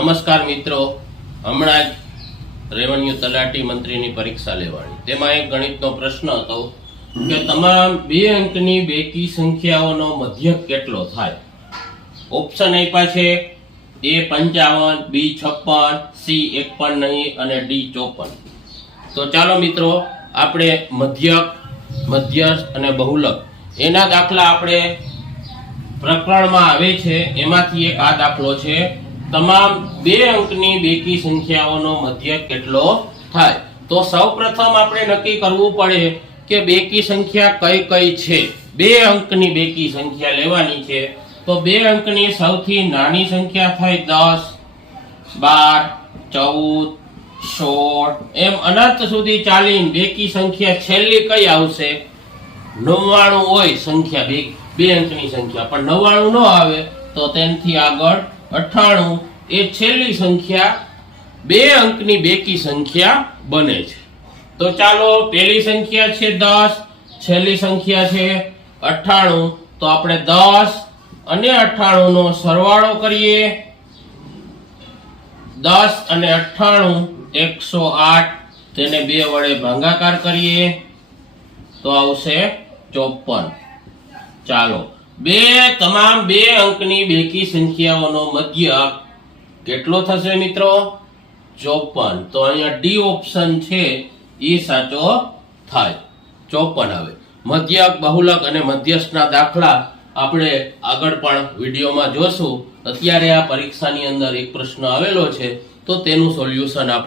નમસ્કાર મિત્રો, હમણાં જ રેવન્યુ તલાટી મંત્રીની પરીક્ષા લેવાની. તેમાં એક ગણિતનો પ્રશ્ન હતો કે તમામ 2 અંકની બેકી સંખ્યાઓનો મધ્યક કેટલો થાય. ઓપ્શન આપ્યા છે A 55, B 56, C 1 પણ નહીં અને D 54. તો ચાલો મિત્રો, આપણે મધ્યક, મધ્યસ્થ અને બહુલક એના દાખલા આપણે પ્રકરણમાં આવે છે. એમાંથી એક આ દાખલો છે, તમામ 2 અંકની બેકી સંખ્યાઓનો મધ્યક કેટલો થાય. તો સૌપ્રથમ આપણે નક્કી કરવું પડે કે બેકી સંખ્યા કઈ કઈ છે. 2 અંકની બેકી સંખ્યા લેવાની છે. તો 2 અંકની સૌથી નાની સંખ્યા થાય 10, 12, 14, 16 એમ અનંત સુધી ચાલીને બેકી સંખ્યા છેલ્લી કઈ આવશે? 99 હોય સંખ્યા, 2 અંકની સંખ્યા, પણ 99 ન આવે તો તેનાથી આગળ 98 એ છેલ્લી સંખ્યા 2 અંકની બેકી સંખ્યા બને છે. તો ચાલો, પહેલી સંખ્યા છે 10, છેલ્લી સંખ્યા છે 98. તો આપણે 10 અને 98 નો સરવાળો કરીએ. 10 અને 98 108, તેને 2 વડે ભાગાકાર કરીએ તો આવશે 54. ચાલો, તમામ 2 અંકની બેકી સંખ્યાઓનો મધ્યક કેટલો થશે મિત્રો? 54. તો અહીંયા ડી ઓપ્શન છે એ સાચો થાય. 54 આવે. મધ્યક, બહુલક અને મધ્યસ્થના દાખલા આપણે આગળ પણ વિડીયોમાં જોશું. અત્યારે આ પરીક્ષાની અંદર એક પ્રશ્ન આવેલો છે, તો તેનું સોલ્યુશન આપણે